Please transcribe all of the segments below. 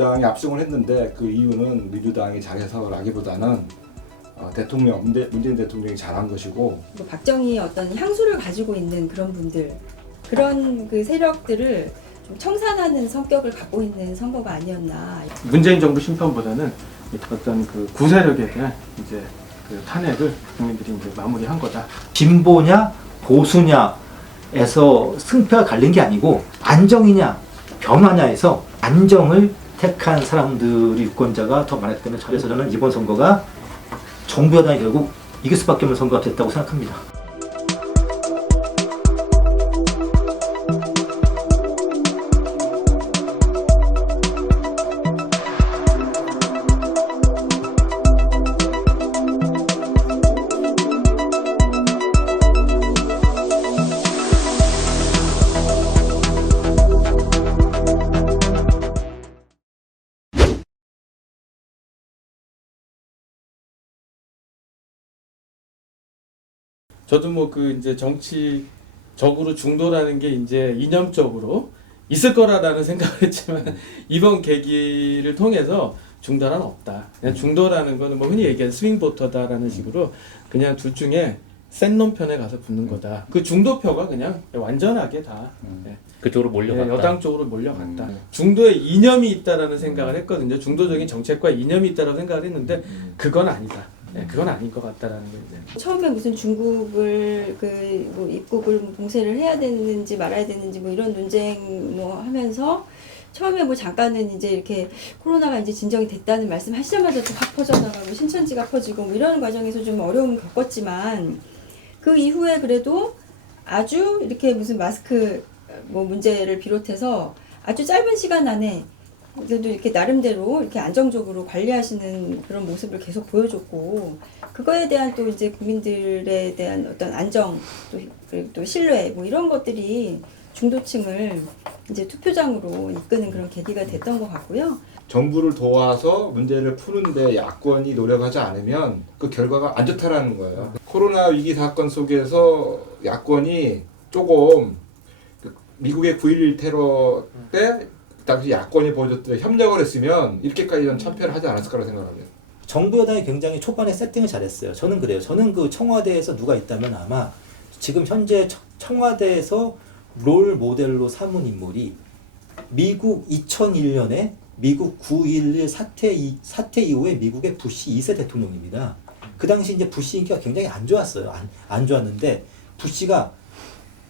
민주당이 압승을 했는데 그 이유는 민주당이 잘해서라기보다는 문재인 대통령이 잘한 것이고 뭐 박정희의 어떤 향수를 가지고 있는 그런 분들, 그런 그 세력들을 좀 청산하는 성격을 갖고 있는 선거가 아니었나. 문재인 정부 심판보다는 어떤 그 구세력에 대한 이제 그 탄핵을 국민들이 이제 마무리한 거다. 진보냐 보수냐에서 승패가 갈린 게 아니고 안정이냐 변화냐에서 안정을 택한 사람들이 유권자가 더 많았기 때문에 그래서 저는 이번 선거가 정부 여당이 결국 이길 수밖에 없는 선거가 됐다고 생각합니다. 저도 뭐 그 이제 정치적으로 중도라는 게 이제 이념적으로 있을 거라는 생각을 했지만 이번 계기를 통해서 중도란 없다. 그냥 중도라는 거는 뭐 흔히 얘기하는 스윙 보터다라는 식으로 그냥 둘 중에 센 놈 편에 가서 붙는 거다. 그 중도표가 그냥 완전하게 다 그쪽으로 몰려갔다. 여당 쪽으로 몰려갔다. 중도에 이념이 있다라는 생각을 했거든요. 중도적인 정책과 이념이 있다라고 생각을 했는데 그건 아니다. 그건 아닌 것 같다라는 거예요. 처음에 무슨 중국을 뭐 입국을 봉쇄를 해야 되는지 말아야 되는지 뭐 이런 논쟁 뭐 하면서 처음에 뭐 잠깐은 이제 이렇게 코로나가 이제 진정이 됐다는 말씀 하시자마자 또 확 퍼져나가고 신천지가 퍼지고 뭐 이런 과정에서 좀 어려움을 겪었지만 그 이후에 그래도 아주 이렇게 무슨 마스크 뭐 문제를 비롯해서 아주 짧은 시간 안에 그래도 이렇게 나름대로 이렇게 안정적으로 관리하시는 그런 모습을 계속 보여줬고 그거에 대한 또 이제 국민들에 대한 어떤 안정 그리고 또 신뢰 뭐 이런 것들이 중도층을 이제 투표장으로 이끄는 그런 계기가 됐던 것 같고요. 정부를 도와서 문제를 푸는데 야권이 노력하지 않으면 그 결과가 안 좋다라는 거예요. 코로나 위기 사건 속에서 야권이 조금 미국의 9.11 테러 때 당시 야권이 보여줬던 협력을 했으면 이렇게까지는 참패를 하지 않았을 거라고 생각합니다. 정부 여당이 굉장히 초반에 세팅을 잘했어요. 저는 그래요. 저는 그 청와대에서 누가 있다면 아마 지금 현재 청와대에서 롤 모델로 삼은 인물이 미국 2001년에 미국 9.11 사태 이후에 미국의 부시 2세 대통령입니다. 그 당시 이제 부시 인기가 굉장히 안 좋았어요. 안 좋았는데 부시가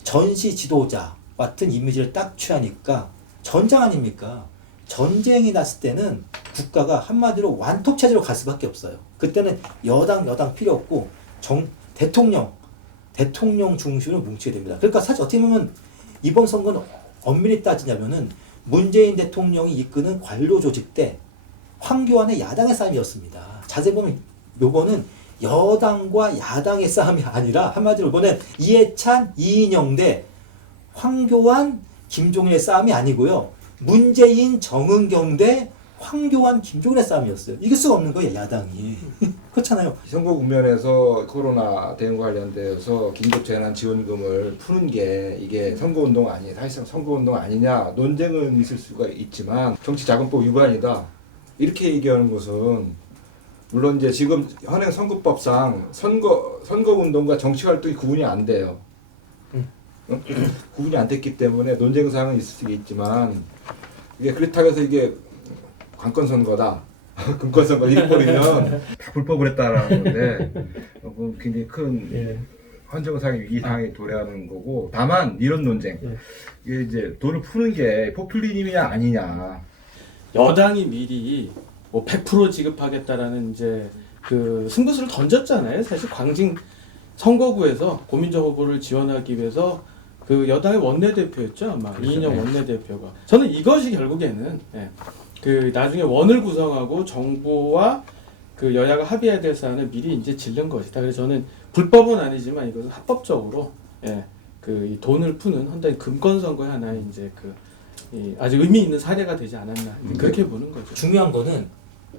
전시 지도자 같은 이미지를 딱 취하니까 전장 아닙니까? 전쟁이 났을 때는 국가가 한마디로 완톱 체제로 갈 수밖에 없어요. 그때는 여당 필요 없고 대통령 중심으로 뭉치게 됩니다. 그러니까 사실 어떻게 보면 이번 선거는 엄밀히 따지자면은 문재인 대통령이 이끄는 관료 조직 때 황교안의 야당의 싸움이었습니다. 자세히 보면 요번은 여당과 야당의 싸움이 아니라 한마디로 이번엔 이해찬, 이인영 대 황교안, 김종인의 싸움이 아니고요. 문재인, 정은경 대 황교안, 김종인의 싸움이었어요. 이길 수가 없는 거예요, 야당이. 그렇잖아요. 선거 국면에서 코로나 대응 관련돼서 긴급재난지원금을 푸는 게 이게 선거운동 아니냐, 사실상 선거운동 아니냐 논쟁은 있을 수가 있지만 정치자금법 위반이다 이렇게 얘기하는 것은 물론 이제 지금 현행 선거법상 선거운동과 정치활동이 구분이 안 돼요. 구분이 안 됐기 때문에 논쟁사항은 있을 수 있지만 이게 그렇다고 해서 이게 관건선거다 금권선거 이렇게 버리면 다 불법을 했다라는 건데 굉장히 큰 헌정상의 위기상이 도래하는 거고 다만 이런 논쟁 이게 이제 돈을 푸는 게 포퓰리즘이냐 아니냐 여당이 미리 뭐 100% 지급하겠다라는 이제 그 승부수를 던졌잖아요. 사실 광진 선거구에서 고민정 후보를 지원하기 위해서 그 여당의 원내대표였죠. 아마 이인영 원내대표가. 저는 이것이 결국에는 그 나중에 원을 구성하고 정부와 그 여야가 합의해야 될 사안을 미리 이제 질른 것이다. 그래서 저는 불법은 아니지만 이것은 합법적으로 그 이 돈을 푸는 헌당의 금권 선거의 하나의 이제 그 아주 의미 있는 사례가 되지 않았나 그렇게 보는 거죠. 중요한 거는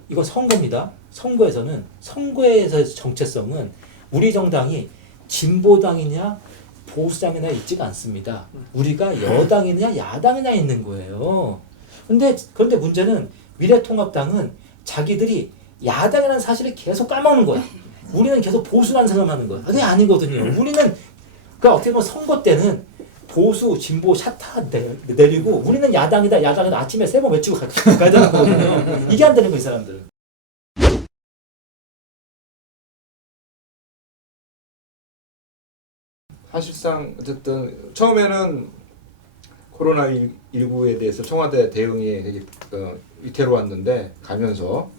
이건 선거입니다. 선거에서의 정체성은 우리 정당이 진보당이냐 보수당이냐 있지가 않습니다. 우리가 여당이냐 야당이냐 있는 거예요. 그런데 문제는 미래통합당은 자기들이 야당이라는 사실을 계속 까먹는 거야. 우리는 계속 보수라는 생각을 하는 거야. 그게 아니거든요. 우리는 그러니까 어떻게 보면 선거 때는 보수, 진보 샷다 내리고 우리는 야당이다, 야당이다 아침에 3번 외치고 가야 되는 거거든요. 이게 안 되는 거야, 이 사람들. 사실상 어쨌든 처음에는 코로나19에 대해서 청와대 대응이 되게 위태로웠는데 가면서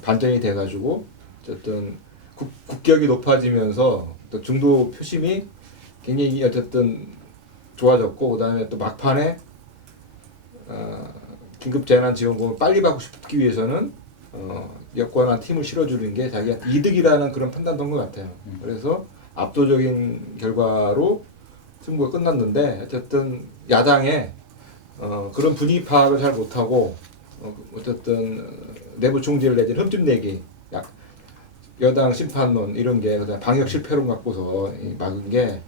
반전이 돼가지고 어쨌든 국격이 높아지면서 또 중도 표심이 굉장히 어쨌든 좋아졌고 그다음에 또 막판에 긴급재난지원금을 빨리 받고 싶기 위해서는 여권한 팀을 실어주는 게 자기가 이득이라는 그런 판단인 것 같아요. 그래서 압도적인 결과로 승부가 끝났는데 어쨌든 야당에 그런 분위기 파악을 잘 못하고 어쨌든 내부 총질 내지는 흠집내기 여당 심판론 이런 게 그다음 방역 실패론 갖고서 막은 게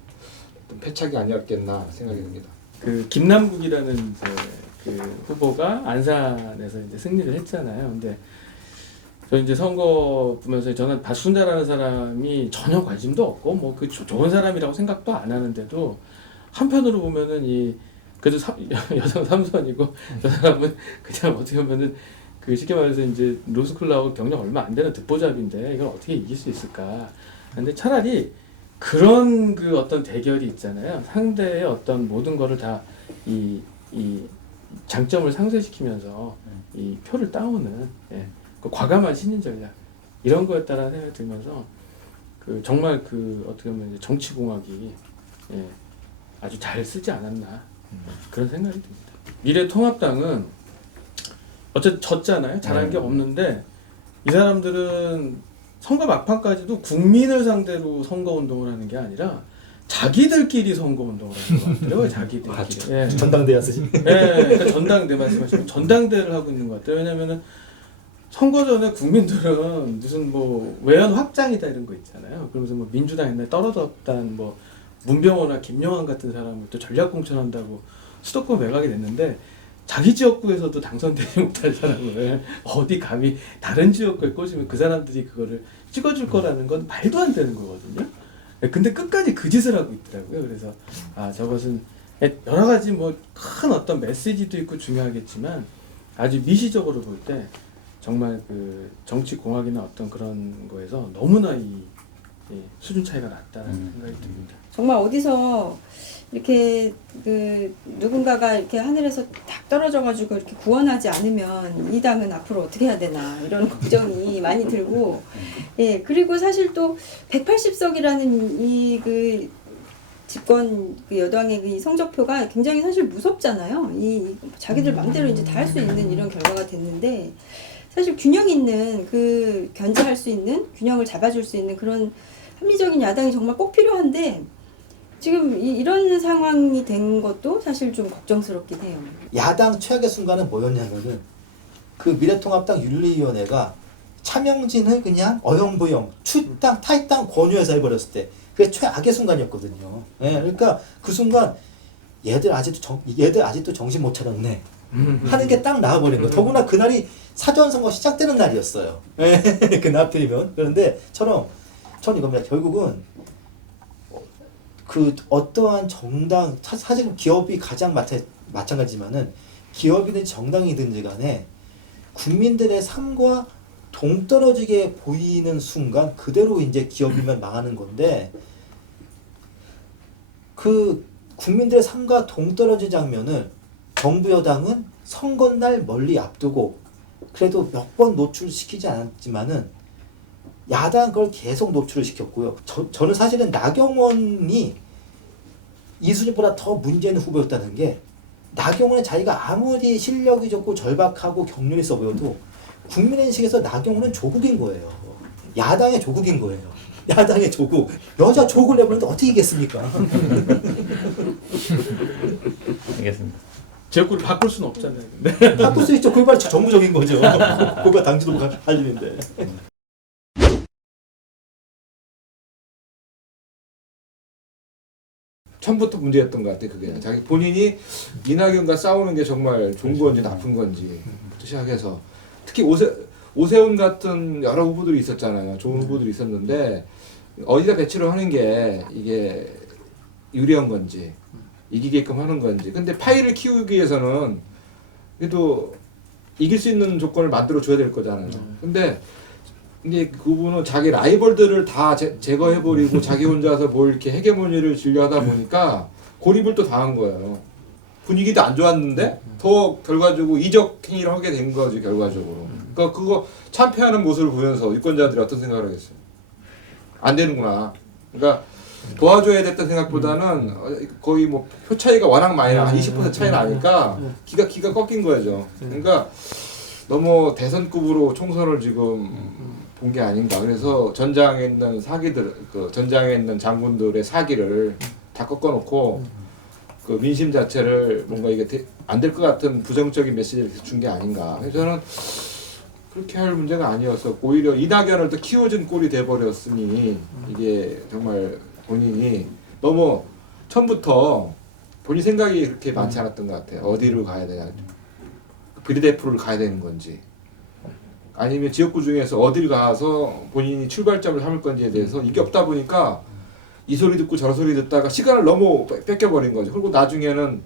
패착이 아니었겠나 생각이 듭니다. 그 김남국이라는 이제 그 후보가 안산에서 이제 승리를 했잖아요. 근데 저 이제 선거 보면서 저는 박순자라는 사람이 전혀 관심도 없고 뭐 그 좋은 사람이라고 생각도 안 하는데도 한편으로 보면은 이 그래도 여성 3선이고 저 사람은 그냥 어떻게 보면은 그 쉽게 말해서 이제 로스쿨 나오고 경력 얼마 안 되는 듣보잡인데 이걸 어떻게 이길 수 있을까? 근데 차라리 그런 그 어떤 대결이 있잖아요. 상대의 어떤 모든 거를 다 이 장점을 상쇄시키면서 이 표를 따오는 그 과감한 신인 전략 이런 거였다라는 생각이 들면서 그 정말 그 어떻게 보면 이제 정치공학이 아주 잘 쓰지 않았나 그런 생각이 듭니다. 미래통합당은 어쨌든 졌잖아요. 잘한 게 없는데 이 사람들은 선거 막판까지도 국민을 상대로 선거운동을 하는 게 아니라 자기들끼리 선거운동을 하는 것 같아요. 자기들끼리. 예. 전당대회 쓰지. 예, 그러니까 전당대 말씀하시면 전당대를 하고 있는 것 같아요. 왜냐면은 선거 전에 국민들은 무슨 뭐 외연 확장이다 이런 거 있잖아요. 그러면서 뭐 민주당 옛날에 떨어졌다는 뭐 문병호나 김영환 같은 사람을 또 전략 공천한다고 수도권 매각이 됐는데 자기 지역구에서도 당선되지 못할 사람을 어디 감히 다른 지역구에 꽂으면 그 사람들이 그거를 찍어줄 거라는 건 말도 안 되는 거거든요. 근데 끝까지 그 짓을 하고 있더라고요. 그래서 아 저것은 여러 가지 뭐 큰 어떤 메시지도 있고 중요하겠지만 아주 미시적으로 볼 때 정말 그 정치 공학이나 어떤 그런 거에서 너무나 이 수준 차이가 났다는 생각이 듭니다. 정말 어디서 이렇게 그 누군가가 이렇게 하늘에서 딱 떨어져가지고 이렇게 구원하지 않으면 이 당은 앞으로 어떻게 해야 되나 이런 걱정이 많이 들고 그리고 사실 또 180석이라는 이 그 집권 그 여당의 그 성적표가 굉장히 사실 무섭잖아요. 이 자기들 맘대로 이제 다 할 수 있는 이런 결과가 됐는데 사실 균형 있는 그 견제할 수 있는 균형을 잡아줄 수 있는 그런 합리적인 야당이 정말 꼭 필요한데 지금 이런 상황이 된 것도 사실 좀 걱정스럽긴 해요. 야당 최악의 순간은 뭐였냐면은 그 미래통합당 윤리위원회가 차명진을 그냥 어영부영 추당 타이당 권유해서 해버렸을 때 그게 최악의 순간이었거든요. 그러니까 그 순간 얘들 아직도 정신 못 차렸네 하는 게 딱 나와버린 거예요. 더구나 그날이 사전선거 시작되는 날이었어요. 그날 하필이면. 그런데 저는 이겁니다. 결국은 그 어떠한 정당 사실 기업이 가장 마찬가지지만은 기업이든 정당이든지 간에 국민들의 삶과 동떨어지게 보이는 순간 그대로 이제 기업이면 망하는 건데 그 국민들의 삶과 동떨어진 장면을 정부 여당은 선거날 멀리 앞두고 그래도 몇 번 노출시키지 않았지만은 야당 그걸 계속 노출을 시켰고요. 저는 사실은 나경원이 이수진보다 더 문제 있는 후보였다는 게 나경원은 자기가 아무리 실력이 좋고 절박하고 경륜이 있어 보여도 국민의식에서 나경원은 조국인 거예요. 야당의 조국인 거예요. 야당의 조국. 여자 조국을 내보는데 어떻게 이겠습니까? 알겠습니다. 지역구를 바꿀 수는 없잖아요. 근데. 바꿀 수 있죠. 그게 정부적인 거죠. 그거 당지도 할 일인데. 처음부터 문제였던 것 같아. 그게 자기 본인이 이낙연과 싸우는 게 정말 좋은 건지 나쁜 건지 시작해서 특히 오세훈 같은 여러 후보들이 있었잖아요. 좋은 후보들이 있었는데 어디다 배치를 하는 게 이게 유리한 건지 이기게끔 하는 건지. 근데 파이를 키우기 위해서는 그래도 이길 수 있는 조건을 만들어 줘야 될 거잖아요. 근데 그분은 자기 라이벌들을 다 제거해버리고 자기 혼자서 뭘 이렇게 헤게모니를 지려하다 보니까 고립을 또 당한 거예요. 분위기도 안 좋았는데 더 결과적으로 이적 행위를 하게 된 거지 결과적으로. 그러니까 그거 참패하는 모습을 보면서 유권자들이 어떤 생각을 하겠어요? 안 되는구나. 그러니까 도와줘야 됐던 생각보다는 거의 뭐 표 차이가 워낙 많이 나, 20% 차이 나니까 기가 꺾인 거죠. 그러니까 너무 대선급으로 총선을 지금 본 게 아닌가. 그래서 전장에 있는 사기들, 그 전장에 있는 장군들의 사기를 다 꺾어놓고 그 민심 자체를 뭔가 이게 안 될 것 같은 부정적인 메시지를 준 게 아닌가. 그래서 저는 그렇게 할 문제가 아니어서 오히려 이낙연을 또 키워준 꼴이 돼버렸으니 이게 정말 본인이 너무 처음부터 본인 생각이 그렇게 많지 않았던 것 같아요. 어디로 가야 되냐, 비례대표를 가야 되는 건지 아니면 지역구 중에서 어딜 가서 본인이 출발점을 삼을 건지에 대해서 이게 없다 보니까 이 소리 듣고 저 소리 듣다가 시간을 너무 뺏겨버린 거죠. 그리고 나중에는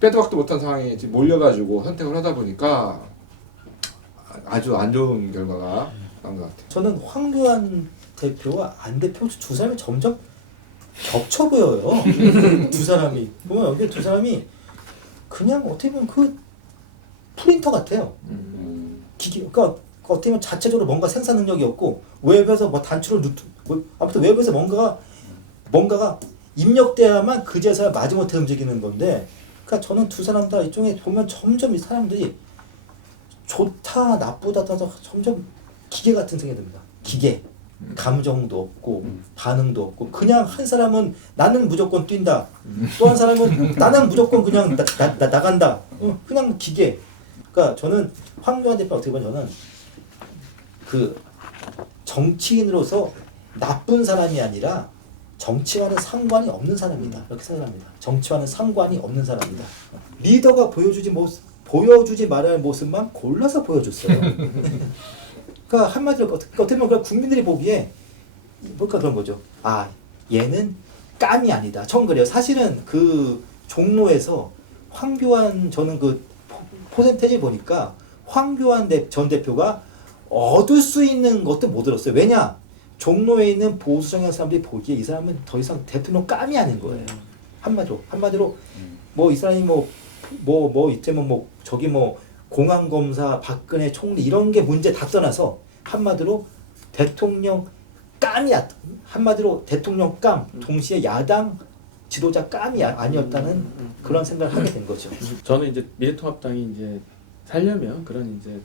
빼도 박도 못한 상황에 몰려가지고 선택을 하다 보니까 아주 안 좋은 결과가 나온 것 같아요. 저는 황교안 대표와 안 대표 두 사람이 점점 겹쳐 보여요. 두 사람이 보면 여기 두 사람이 그냥 어떻게 보면 그 프린터 같아요. 기계, 그러니까 어떻게 보면 자체적으로 뭔가 생산 능력이 없고 웹에서 뭐 단추를 아무튼 웹에서 뭔가가 입력돼야만 그제서야 마지못해 움직이는 건데, 그러니까 저는 두 사람 다 이쪽에 보면 점점 이 사람들이 좋다 나쁘다 따져 점점 기계 같은 생각이 듭니다. 기계. 감정도 없고 반응도 없고 그냥 한 사람은 나는 무조건 뛴다. 또 한 사람은 나는 무조건 그냥 나간다. 그냥 기계. 그러니까 저는 황교안 대표 어떻게 보면 저는 그 정치인으로서 나쁜 사람이 아니라 정치와는 상관이 없는 사람이다. 이렇게 생각합니다. 정치와는 상관이 없는 사람이다. 리더가 보여주지 말아야 할 모습만 골라서 보여줬어요. 그러니까 한마디로 어떻게 보면 국민들이 보기에 뭔가 그런 거죠. 아, 얘는 깜이 아니다. 전 그래요. 사실은 그 종로에서 황교안 저는 그 퍼센테이지 보니까 황교안 전 대표가 얻을 수 있는 것도 못 얻었어요. 왜냐? 종로에 있는 보수 성향 사람들이 보기에 이 사람은 더 이상 대통령 깜이 아닌 거예요. 한마디로 뭐 이 사람이 이때면 저기 공안검사, 박근혜 총리 이런 게 문제 다 떠나서 한마디로 대통령 깜이야. 한마디로 대통령 깜, 동시에 야당 지도자 깜이 아니었다는 그런 생각을 하게 된 거죠. 저는 이제 미래통합당이 이제 살려면 그런 이제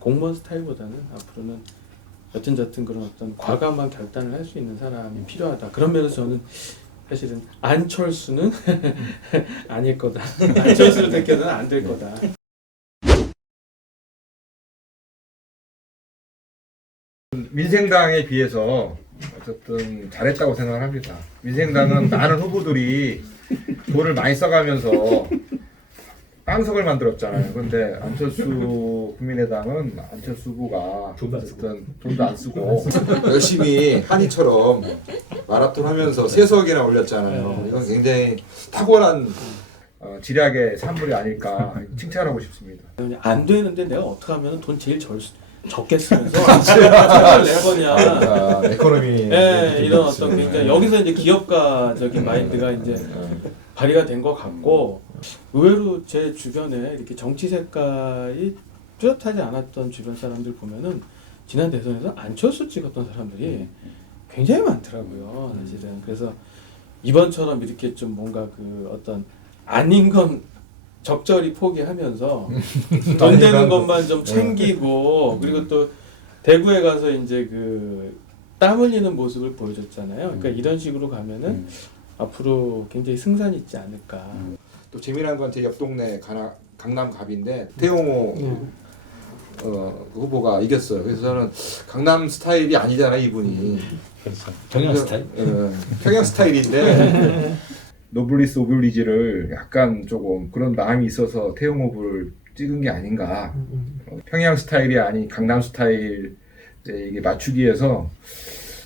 공무원 스타일보다는 앞으로는 여튼저튼 그런 어떤 과감한 결단을 할 수 있는 사람이 필요하다. 그런 면에서 저는 사실은 안철수는 아닐 거다. 안철수를 택해서는 안 될 거다. 민생당에 비해서 어쨌든 잘했다고 생각을 합니다. 민생당은 많은 후보들이 돈을 많이 써가면서 빵석을 만들었잖아요. 그런데 안철수 국민의당은 안철수 후보가 어쨌든 돈도 안 쓰고 열심히 한이처럼 마라톤 하면서 3석이나 올렸잖아요. 이건 굉장히 탁월한 지략의 산물이 아닐까 칭찬하고 싶습니다. 안 되는데 내가 어떻게 하면 돈 제일 적게 쓰면서 생각을 내거냐. 에코노미. 네, 이런 어떤 굉장히 여기서 이제 기업가적인 마인드가 이제 발휘가 된 것 같고, 의외로 제 주변에 이렇게 정치 색깔이 뚜렷하지 않았던 주변 사람들 보면은 지난 대선에서 안철수 찍었던 사람들이 굉장히 많더라고요, 사실은. 그래서 이번처럼 이렇게 좀 뭔가 그 어떤 아닌 건 적절히 포기하면서 돈 되는 것만 좀 챙기고, 그리고 또 대구에 가서 이제 그 땀 흘리는 모습을 보여줬잖아요. 그러니까 이런 식으로 가면은 앞으로 굉장히 승산이 있지 않을까. 또 재미난 건 제 옆 동네 강남 갑인데 태용호 그 후보가 이겼어요. 그래서 저는 강남 스타일이 아니잖아 이분이. 그렇죠. 경영 그래서, 스타일. 평양 스타일인데 노블리스 오블리지를 약간 조금 그런 마음이 있어서 태용호를 찍은 게 아닌가. 평양 스타일이 아닌 강남 스타일에 이게 맞추기 위해서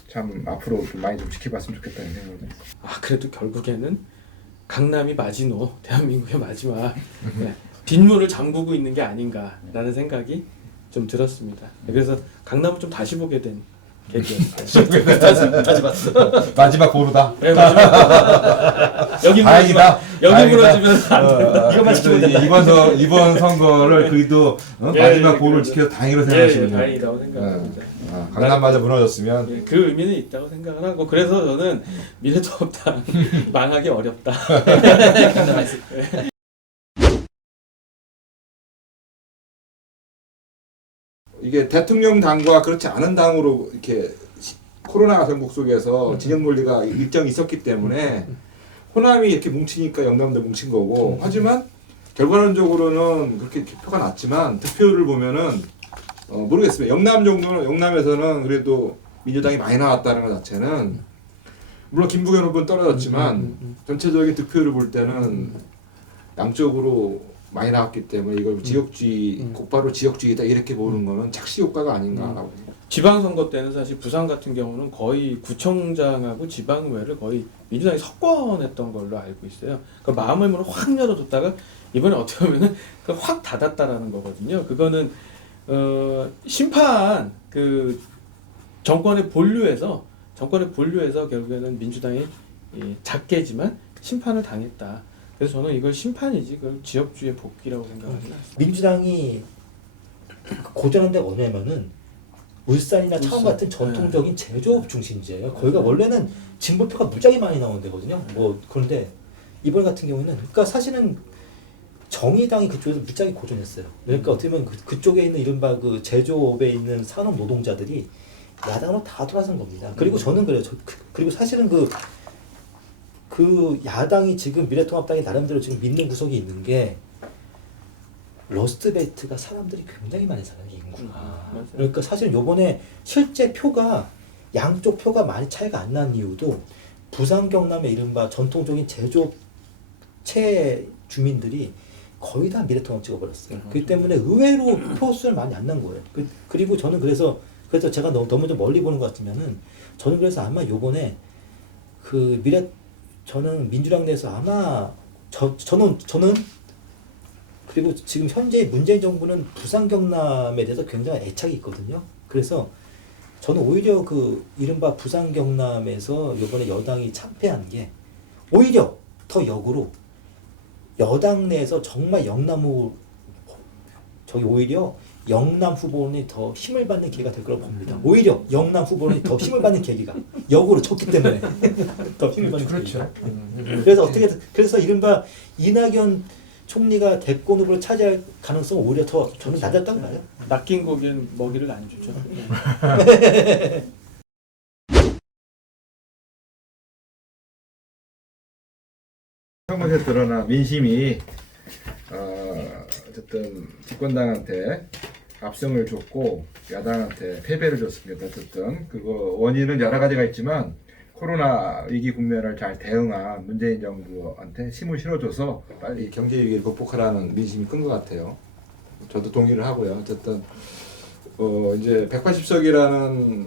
참 앞으로 좀 많이 좀 지켜봤으면 좋겠다는 생각을 해요. 아 그래도 결국에는 강남이 마지노 대한민국의 마지막 네, 뒷문을 잠그고 있는 게 아닌가라는 생각이 좀 들었습니다. 그래서 강남을 좀 다시 보게 된 계기였어요. 다시 봤어. 마지막 고르다. 네, 마지막. 여기 다행이다. 여기 다행이다. 무너지면 안 된다. 이것만 지키면 그래도 된다. 이번 선거를 그래도 예, 마지막 예, 고를 그- 지켜서 다행이라고 예, 생각하시군요. 다행이라고 생각합니다. 강남마저 무너졌으면 예, 그 의미는 있다고 생각을 하고 그래서 저는 미래통합당 망하기 어렵다. 이게 대통령 당과 그렇지 않은 당으로 이렇게 코로나 전국 속에서 진영 논리가 일정 있었기 때문에 호남이 이렇게 뭉치니까 영남도 뭉친 거고 하지만 결과론적으로는 그렇게 표가 났지만 득표를 보면은 모르겠습니다. 영남 정도는 영남에서는 그래도 민주당이 많이 나왔다는 것 자체는 물론 김부겸 후보는 떨어졌지만 전체적인 득표를 볼 때는 양쪽으로 많이 나왔기 때문에 이걸 지역주의 곧바로 지역주의다 이렇게 보는 거는 착시 효과가 아닌가라고 생각합니다. 지방선거 때는 사실 부산 같은 경우는 거의 구청장하고 지방의회를 거의 민주당이 석권했던 걸로 알고 있어요. 그러니까 마음의 문을 확 열어뒀다가 이번에 어떻게 보면은 확 닫았다라는 거거든요. 그거는 심판 그 정권의 본류에서 결국에는 민주당이 작게지만 심판을 당했다. 그래서 저는 이걸 심판이지 그걸 지역주의 복귀라고 생각하지 않습니다. 민주당이 고전한 데가 어디냐면은 울산이나 울산. 창원 같은 전통적인 제조업 중심지예요. 거기가 원래는 진보표가 무지하게 많이 나오는 데거든요. 뭐 그런데 이번 같은 경우는 그러니까 사실은 정의당이 그쪽에서 무지하게 고전했어요. 그러니까 어떻게 보면 그쪽에 있는 이른바 그 제조업에 있는 산업 노동자들이 야당으로 다 돌아선 겁니다. 그리고 저는 그래요. 그리고 사실은 그 야당이 지금 미래통합당이 나름대로 지금 믿는 구석이 있는 게 러스트벨트가 사람들이 굉장히 많이 살아요, 인구가. 맞아요. 그러니까 사실 요번에 실제 표가 양쪽 표가 많이 차이가 안 난 이유도 부산 경남의 이른바 전통적인 제조업체 주민들이 거의 다 미래통합 찍어버렸어요. 그렇기 때문에 의외로 표수를 많이 안 난 거예요. 그리고 저는 그래서 제가 너무 좀 멀리 보는 것 같으면은 저는 그래서 아마 요번에 저는 민주당 내에서 아마 저는 그리고 지금 현재 문재인 정부는 부산 경남에 대해서 굉장히 애착이 있거든요. 그래서 저는 오히려 그 이른바 부산 경남에서 이번에 여당이 참패한 게 오히려 더 역으로 여당 내에서 정말 오히려 영남 후보는 더 힘을 받는 계기가 될 거라고 봅니다. 오히려 영남 후보는 더 힘을 받는 계기가 역으로 졌기 때문에 더 힘을 받는 계기가. 그래서 이른바 이낙연 총리가 대권 후보를 차지할 가능성은 오히려 더 저는 낮았다고 봐요. 낚인 고기엔 먹이를 안 주죠. 선거에서 드러난 민심이 어쨌든 집권당한테 압승을 줬고 야당한테 패배를 줬습니다. 어쨌든 그거 원인은 여러 가지가 있지만 코로나 위기 국면을 잘 대응한 문재인 정부한테 힘을 실어줘서 빨리 경제 위기를 극복하라는 민심이 큰 것 같아요. 저도 동의를 하고요. 어쨌든 이제 180석이라는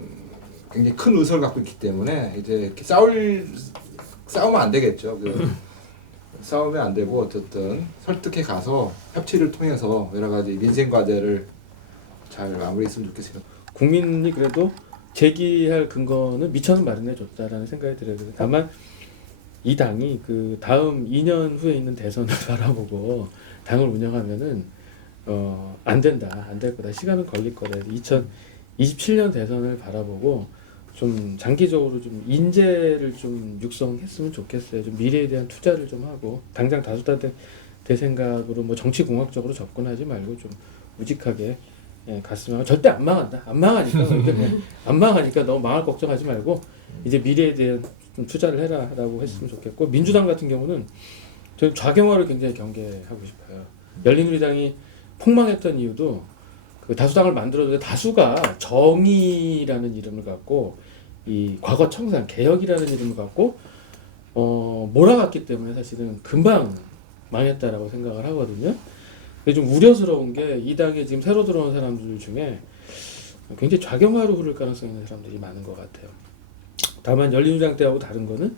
굉장히 큰 의석을 갖고 있기 때문에 이제 이렇게 싸우면 안 되겠죠. 싸우면 안 되고 어쨌든 설득해 가서 협치를 통해서 여러 가지 민생 과제를 잘 마무리했으면 좋겠어요. 국민이 그래도 제기할 근거는 미천은 마련해 줬다라는 생각이 들어요. 다만 이 당이 그 다음 2년 후에 있는 대선을 바라보고 당을 운영하면은 안 된다, 안 될 거다, 시간은 걸릴 거다. 2027년 대선을 바라보고 좀 장기적으로 좀 인재를 좀 육성했으면 좋겠어요. 좀 미래에 대한 투자를 좀 하고 당장 다수다 대 생각으로 뭐 정치공학적으로 접근하지 말고 좀 우직하게 갔으면 절대 안 망한다. 안 망하니까 너무 망할 걱정하지 말고 이제 미래에 대한 좀 투자를 해라라고 했으면 좋겠고 민주당 같은 경우는 저는 좌경화를 굉장히 경계하고 싶어요. 열린우리당이 폭망했던 이유도 그 다수당을 만들었는데 다수가 정의라는 이름을 갖고 이 과거 청산 개혁이라는 이름을 갖고 몰아갔기 때문에 사실은 금방 망했다라고 생각을 하거든요. 근데 좀 우려스러운 게 이 당에 지금 새로 들어온 사람들 중에 굉장히 좌경화로 흐를 가능성이 있는 사람들이 많은 것 같아요. 다만 열린우리당 때하고 다른 거는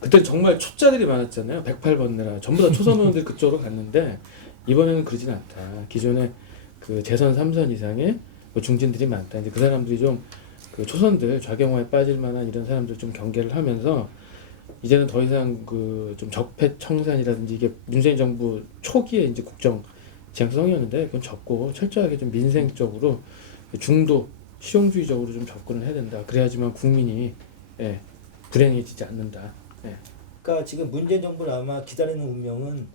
그때 정말 초짜들이 많았잖아요. 108번 내라 전부 다 초선 의원들이 그쪽으로 갔는데 이번에는 그러진 않다. 기존에 그 재선 3선 이상의 뭐 중진들이 많다. 이제 그 사람들이 좀 그 초선들 좌경화에 빠질 만한 이런 사람들 좀 경계를 하면서 이제는 더 이상 그 좀 적폐 청산이라든지 이게 문재인 정부 초기에 이제 국정 지향성이었는데 그건 접고 철저하게 좀 민생적으로 중도 실용주의적으로 좀 접근을 해야 된다. 그래야지만 국민이 불행해지지 않는다. 그러니까 지금 문재인 정부를 아마 기다리는 운명은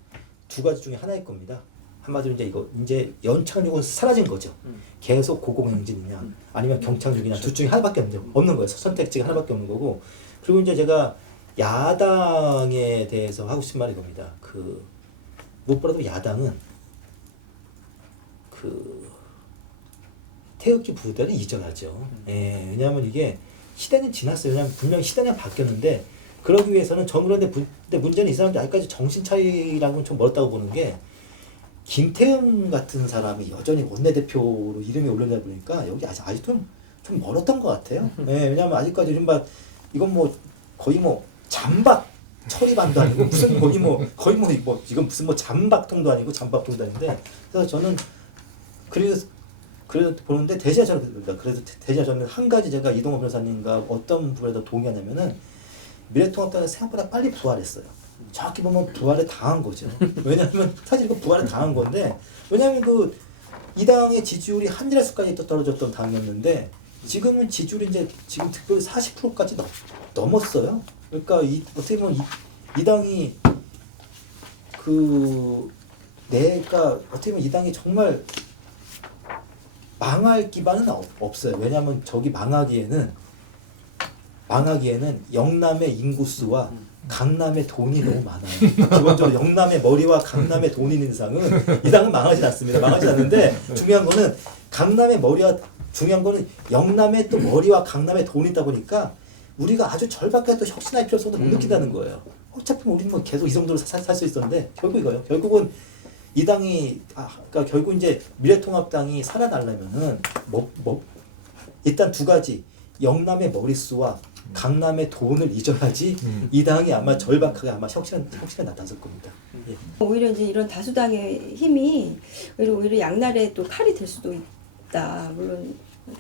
두 가지 중에 하나일 겁니다. 한마디로 이제 연착륙은 사라진 거죠. 계속 고공행진이냐 아니면 경착륙이냐 둘 중에 하나밖에 없는 거예요. 선택지가 하나밖에 없는 거고. 그리고 이제 제가 야당에 대해서 하고 싶은 말이 이겁니다. 그 무엇보다도 야당은 그 태극기 부대를 잊어야죠. 예, 왜냐하면 이게 시대는 지났어요. 왜냐하면 분명히 시대는 바뀌었는데 그러기 위해서는 그런데 문제는 이 사람들 아직까지 정신 차이랑은 좀 멀었다고 보는 게 김태흠 같은 사람이 여전히 원내대표로 이름이 올려다 보니까 여기 아직도 좀 멀었던 것 같아요. 예, 왜냐하면 아직까지 이건 뭐 거의 뭐 잠박 처리반도 아니고 무슨 거의 뭐 이건 무슨 뭐 잠박통도 아니고 잠박통도 아닌데 그래서 저는 그래서 보는데 대신에 저는 한 가지 제가 이동호 변호사님과 어떤 부분에서 동의하냐면은 미래통합당이 생각보다 빨리 부활했어요. 정확히 보면 부활에 당한 거죠. 왜냐하면 사실 이거 부활에 당한 건데 왜냐하면 이 당의 지지율이 한일에서까지 또 떨어졌던 당이었는데 지금은 지지율이 이제 지금 특별히 40%까지 넘었어요. 그러니까 어떻게 보면 이 당이 내가 어떻게 보면 이 당이 정말 망할 기반은 없어요. 왜냐하면 저기 망하기에는 영남의 인구수와 강남의 돈이 너무 많아요. 기본적으로 영남의 머리와 강남의 돈이 있는 이상은 이 당은 망하지 않습니다. 망하지 않는데 중요한 거는 영남의 또 머리와 강남의 돈이 있다 보니까 우리가 아주 절박하게 또 혁신할 필요성도 못 느낀다는 거예요. 어차피 우리는 뭐 계속 이 정도로 살 수 있었는데 결국 이거예요. 결국은 이 당이 그러니까 결국 이제 미래통합당이 살아나려면은 일단 두 가지 영남의 머릿수와 강남의 돈을 잊어야지 이 당이 아마 절박하게 아마 혁신에 나타났을 겁니다. 예. 오히려 이제 이런 다수당의 힘이 오히려 양날의 또 칼이 될 수도 있다. 물론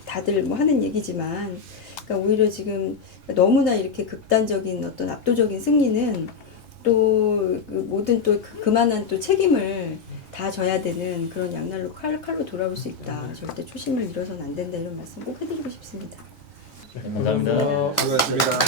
다들 뭐 하는 얘기지만, 그러니까 오히려 지금 너무나 이렇게 극단적인 어떤 압도적인 승리는 또 모든 또 그만한 또 책임을 다 져야 되는 그런 양날로 칼로 돌아올 수 있다. 절대 초심을 잃어서는 안 된다. 이런 말씀 꼭 해드리고 싶습니다. 감사합니다. 수고하셨습니다.